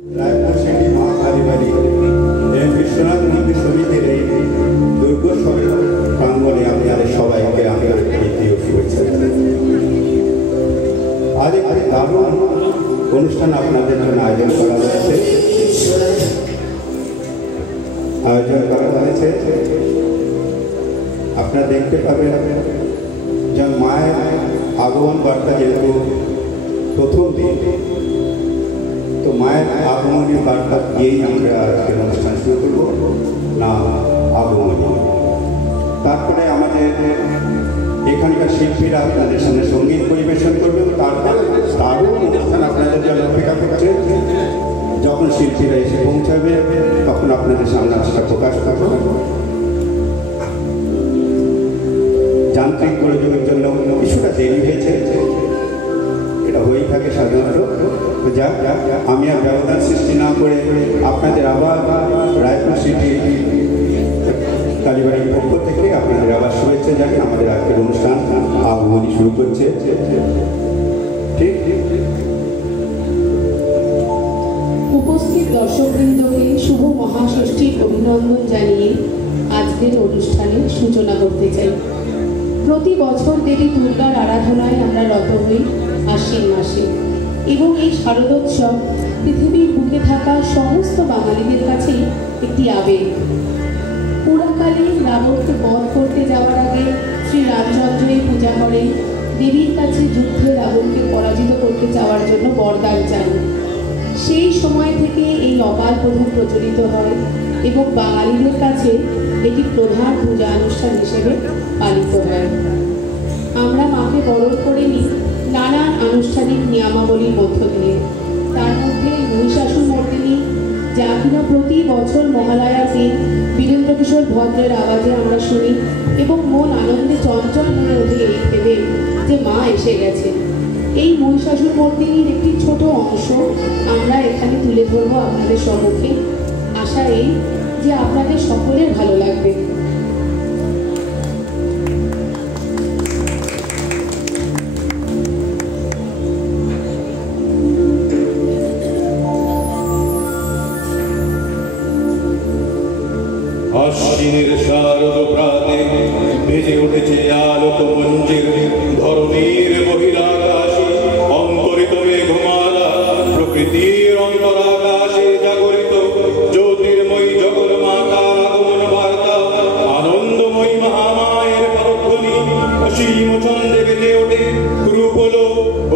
Raipur city মা কালীবাড়ি বিশ্বনাথ মন্দির সমিতির এই দুর্গোৎসবের প্রাঙ্গণে আপনাদের সবাইকে আমি দ্বিতীয় শুভেচ্ছা জানাই। আজ একটি দারুণ অনুষ্ঠান আপনাদের জন্য আয়োজন করা হয়েছে। আপনারা দেখতে পাবেন যে মায়ের আগমন বার্তা, যেহেতু প্রথম দিন, তো মায়ের আগমনের বার্তা দিয়েই আমরা আজকের অনুষ্ঠান শুরু করব না আগমনী। তারপরে আমাদের এখানকার শিল্পীরা আপনাদের সামনে সঙ্গীত পরিবেশন করবে। তারপরে দারুণ অনুষ্ঠান আপনাদের জন্য অপেক্ষা করছে। যখন শিল্পীরা এসে পৌঁছাবে তখন আপনাদের সামনে সেটা প্রকাশ করব। যান্ত্রিক গোলযোগের জন্য কিছুটা দেরি হয়েছে, এটা হয়েই থাকে সাধারণত। যাক, আমি আর ব্যবধান সৃষ্টি না করে আপনাদের আবার রায়পুর সিটি কালীবাড়ির পক্ষ থেকে আপনাদের আবার শুভেচ্ছা জানি। আমাদের আজকের অনুষ্ঠান আগমনী শুরু করছে। ঠিক উপস্থিত দর্শকবৃন্দকে শুভ মহাষষ্ঠীর অভিনন্দন জানিয়ে আজকের অনুষ্ঠানের সূচনা করতে চাই। প্রতি বছর দেবী দুর্গার আরাধনায় আমরা রত হই আশ্বিন মাসে, এবং এই শারদোৎসব পৃথিবীর বুকে থাকা সমস্ত বাঙালিদের কাছেই একটি আবেগ। পুরাকালে রাবণকে বধ করতে যাওয়ার আগে শ্রী রামচন্দ্রই পূজা করেন, দেবীর কাছে যুদ্ধে রাবণকে পরাজিত করতে যাওয়ার জন্য বরদান চান। সেই সময় থেকে এই অকাল বোধন প্রচলিত হয় এবং বাঙালিদের কাছে এটি প্রধান পূজা অনুষ্ঠান হিসেবে পালিত হয়। আমরা মাকে বরণ করে নিই নানান আনুষ্ঠানিক নিয়মাবলীর মধ্য দিয়ে। তার মধ্যে মহিষাসুর মর্দিনী, যা কিনা প্রতি বছর মহালয়ার দিন বীরেন্দ্র কিশোর ভদ্রের আওয়াজে আমরা শুনি এবং মন আনন্দে চঞ্চল হয়ে ওঠে এই ভেবে যে মা এসে গেছে। এই মহিষাসুর মর্দিনীর একটি ছোট অংশ আমরা এখানে তুলে ধরবো আপনাদের সম্মুখে। আশা এই যে আপনাদের সকলের ভালো লাগবে। আশ্বিনের শারদ প্রাতে ভেজে উঠেছে আলোক মঞ্জির, ধরণীর বহিরাকাশে অন্তরিত মেঘমালা, প্রকৃতির অন্তরাকাশে জাগরিত জ্যোতির্ময়ী জগন্মাতার আগমন বার্তা, আনন্দময়ী মহামায়ের পদধ্বনি অসীম ছন্দে বেজে ওঠে। রূপল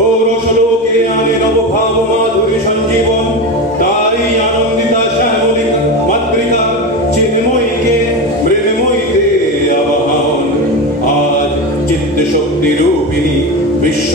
ও রসলোকে আনে নবভাব মাধুরী সঞ্জীবন। তাই আনন্দিতা শ্যামলী মাতৃকা চিন্ময়ীকে মৃন্ময়ীতে আবাহন। আজ চিত্ত শক্তি রূপিণী বিশ্ব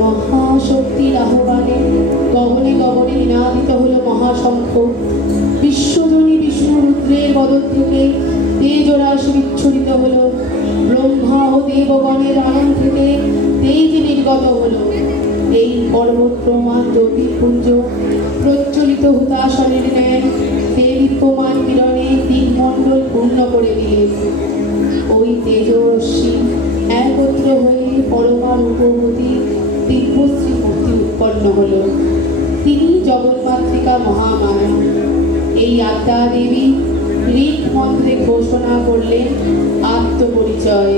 মহাশক্তির আহ্বানে গগনে গগনে নিনাদিত হলো মহাশঙ্খ। বিশ্বজনী বিষ্ণুরুদ্রের বদন থেকে তেজরাশ বিচ্ছুরিত হলো। ব্রহ্মা ও দেবগণের আনন্দ থেকে তেজ নির্গত হলো। এই পর্বত প্রমাণ জ্যোতিপুঞ্জ প্রজ্বলিত হুতাশনের ন্যায় দেদীপ্যমান কিরণে দিকমণ্ডল পূর্ণ করে দিলেন। ওই তেজস্বী একত্র হয়ে পরমা রূপবতী দিব্যশ্রী মূর্তি উৎপন্ন হল। তিনি জগন্মাতৃকা মহামায়া। এই আদ্যা দেবী ঋক মন্ত্রে ঘোষণা করলেন আত্মপরিচয়।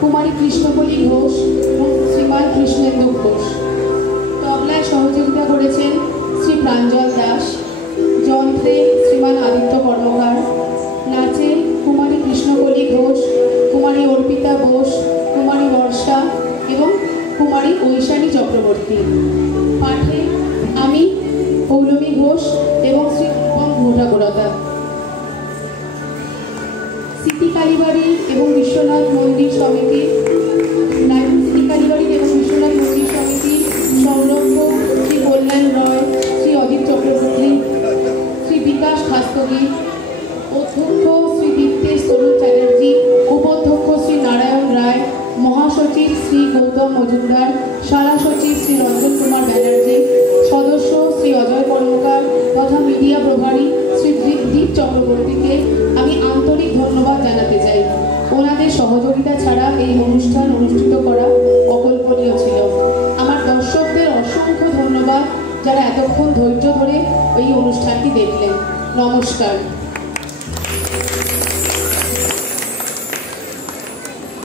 কুমারী কৃষ্ণকলি ঘোষ এবং শ্রীমান কৃষ্ণেন্দু ঘোষ। তবলায় সহযোগিতা করেছেন শ্রী প্রাঞ্জল দাস, যন্ত্রে শ্রীমান আদিত্য কর্মকার, নাচে কুমারী কৃষ্ণকলি ঘোষ, কুমারী অর্পিতা বোস, কুমারী বর্ষা এবং কুমারী ঐশানী চক্রবর্তী। পাঠে আমি পৌলমী ঘোষ এবং শ্রী রূপম ঘোষাগরতা। সিটি কালীবাড়ি এবং বিশ্বনাথ মন্দির সমিতি, সিটি কালীবাড়ি এবং বিশ্বনাথ মন্দির সমিতি সংরক্ষক শ্রী কল্যাণ রয়, শ্রী অজিত চক্রবর্তী, শ্রী বিকাশ খাস্তগী, অধ্যক্ষ শ্রী দীপ্তেশ তরুণ চ্যাটার্জি, উপাধ্যক্ষ শ্রী নারায়ণ রায়, মহাসচিব শ্রী গৌতম মজুমদার, সারা সচিব শ্রী রঞ্জন কুমার ব্যানার্জি, সদস্য শ্রী অজয় কর্মকার তথা মিডিয়া প্রভারী শ্রী দীপ চক্রবর্তীকে আমি আন্তরিক ধন্যবাদ জানাতে চাই। ওনাদের সহযোগিতা ছাড়া এই অনুষ্ঠান অনুষ্ঠিত করা অকল্পনীয় ছিল। আমার দর্শকদের অসংখ্য ধন্যবাদ যারা এতক্ষণ ধৈর্য ধরে এই অনুষ্ঠানটি দেখলেন। নমস্কার।